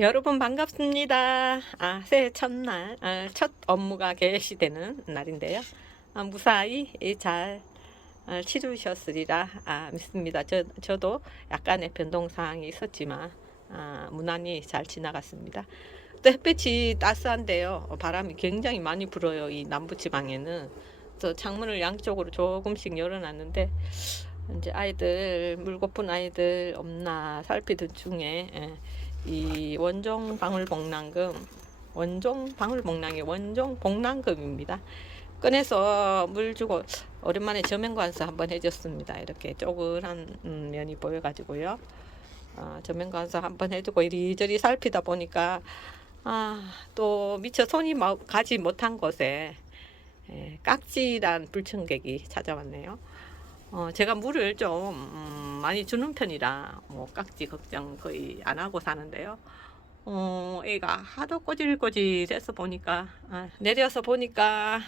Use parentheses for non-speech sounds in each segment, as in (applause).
여러분 반갑습니다. 아, 새해 첫날, 아, 첫 업무가 개시되는 날인데요. 아, 무사히 잘 아, 치르셨으리라 아, 믿습니다. 저, 저도 약간의 변동사항이 있었지만 아, 무난히 잘 지나갔습니다. 또 햇빛이 따스한데요. 바람이 굉장히 많이 불어요. 이 남부지방에는. 그래서 창문을 양쪽으로 조금씩 열어놨는데 이제 아이들 물고픈 아이들 없나 살피던 중에 예, 이 원종 방울 복랑금 원종 방울 복랑이 원종 복랑금입니다. 꺼내서 물 주고 오랜만에 저면 관수 한번 해줬습니다. 이렇게 쪼그란 음, 면이 보여가지고요. 어, 저면 관수 한번 해주고 이리저리 살피다 보니까 아, 또 미처 손이 마- 가지 못한 곳에 예, 깍지란 불청객이 찾아왔네요. 어, 제가 물을 좀 음, 많이 주는 편이라 뭐 깍지 걱정 거의 안 하고 사는데요. 어, 애가 하도 꼬질꼬질해서 보니까 아, 내려서 보니까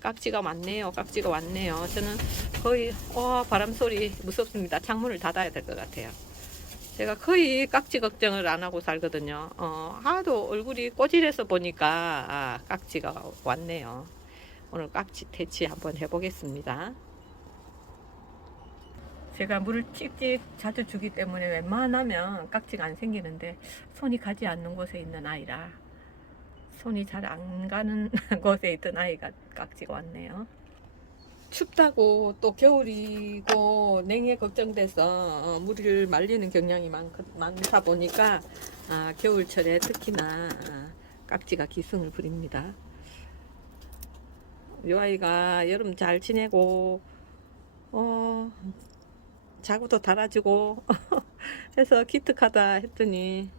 깍지가 많네요. 깍지가 왔네요. 저는 거의 와 바람 소리 무섭습니다. 창문을 닫아야 될 것 같아요. 제가 거의 깍지 걱정을 안 하고 살거든요. 어, 하도 얼굴이 꼬질해서 보니까 아, 깍지가 왔네요. 오늘 깍지 퇴치 한번 해보겠습니다. 제가 물을 찍찍 자주 주기 때문에 웬만하면 깍지가 안 생기는데 손이 가지 않는 곳에 있는 아이라 손이 잘 안 가는 (laughs) 곳에 있던 아이가 깍지가 왔네요. 춥다고 또 겨울이고 냉해 걱정돼서 어, 물을 말리는 경향이 많, 많다 보니까 아, 겨울철에 특히나 아, 깍지가 기승을 부립니다. 이 아이가 여름 잘 지내고 어, 자구도 달아주고 (laughs) 해서 기특하다 했더니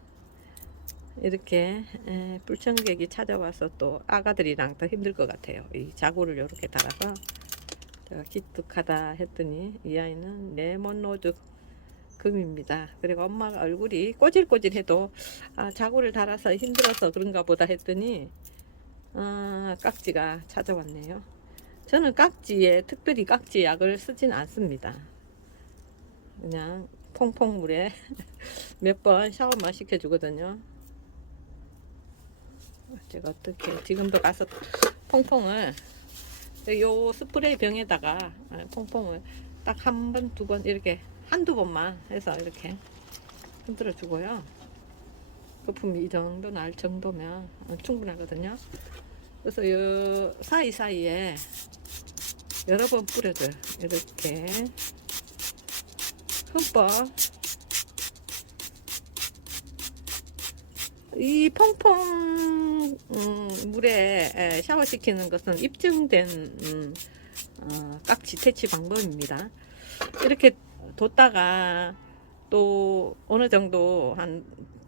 이렇게 에, 불청객이 찾아와서 또 아가들이랑 더 힘들 것 같아요. 이 자구를 이렇게 달아서 기특하다 했더니 이 아이는 레몬 로즈 금입니다. 그리고 엄마가 얼굴이 꼬질꼬질해도 아, 자구를 달아서 힘들어서 그런가 보다 했더니 아, 깍지가 찾아왔네요. 저는 깍지에 특별히 깍지 약을 쓰진 않습니다. 그냥 퐁퐁 물에 (laughs) 몇 번 샤워만 시켜주거든요. 제가 어떻게 지금도 가서 퐁퐁을 요 스프레이 병에다가 퐁퐁을 딱 한 번, 두 번 이렇게 한두 번만 해서 이렇게 흔들어 주고요. 거품이 이 정도 날 정도면 충분하거든요. 그래서 요 사이사이에 여러 번 뿌려줘요. 이렇게 흠뻑 이 퐁퐁 음, 물에 에, 샤워시키는 것은 입증된 음, 어, 깍지 퇴치 방법입니다. 이렇게 뒀다가 또 어느 정도 한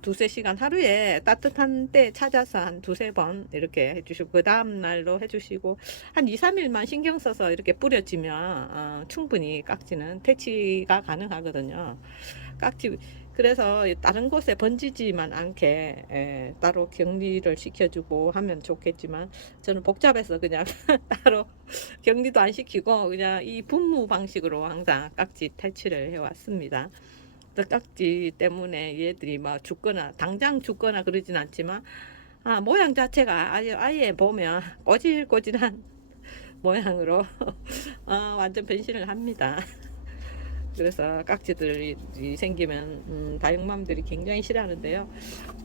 두세 시간 하루에 따뜻한 때 찾아서 한 두세 번 이렇게 해주시고 그 다음 날로 해주시고 한 2, 3일만 신경 써서 이렇게 뿌려지면 어, 충분히 깍지는 퇴치가 가능하거든요. 깍지 그래서 다른 곳에 번지지만 않게 에, 따로 격리를 시켜주고 하면 좋겠지만 저는 복잡해서 그냥 (laughs) 따로 격리도 안 시키고 그냥 이 분무 방식으로 항상 깍지 퇴치를 해왔습니다. 또 깍지 때문에 얘들이 막 죽거나 당장 죽거나 그러진 않지만 아, 모양 자체가 아예, 아예 보면 꼬질꼬질한 (laughs) 모양으로 (laughs) 어, 완전 변신을 합니다. 그래서 깍지들이 생기면 음, 다육맘들이 굉장히 싫어하는데요.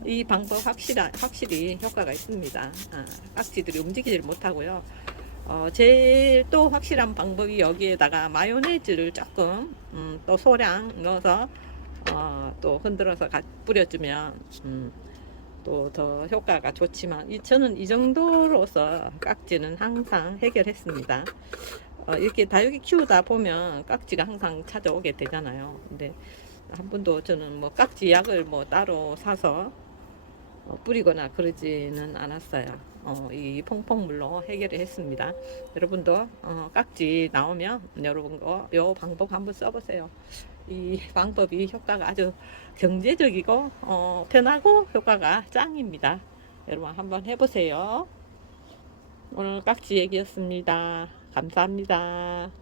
이 방법 확실하, 확실히 효과가 있습니다. 아, 깍지들이 움직이질 못하고요. 어, 제일 또 확실한 방법이 여기에다가 마요네즈를 조금 음, 또 소량 넣어서 어, 또 흔들어서 가, 뿌려주면 음, 또더 효과가 좋지만 이, 저는 이 정도로서 깍지는 항상 해결했습니다. 어, 이렇게 다육이 키우다 보면 깍지가 항상 찾아오게 되잖아요. 근데 한 번도 저는 뭐 깍지 약을 뭐 따로 사서 어, 뿌리거나 그러지는 않았어요. 어, 이 퐁퐁물로 해결을 했습니다. 여러분도 어, 깍지 나오면 여러분 거요 방법 한번 써보세요. 이 방법이 효과가 아주 경제적이고 어, 편하고 효과가 짱입니다. 여러분 한번 해보세요. 오늘 깍지 얘기였습니다. 감사합니다.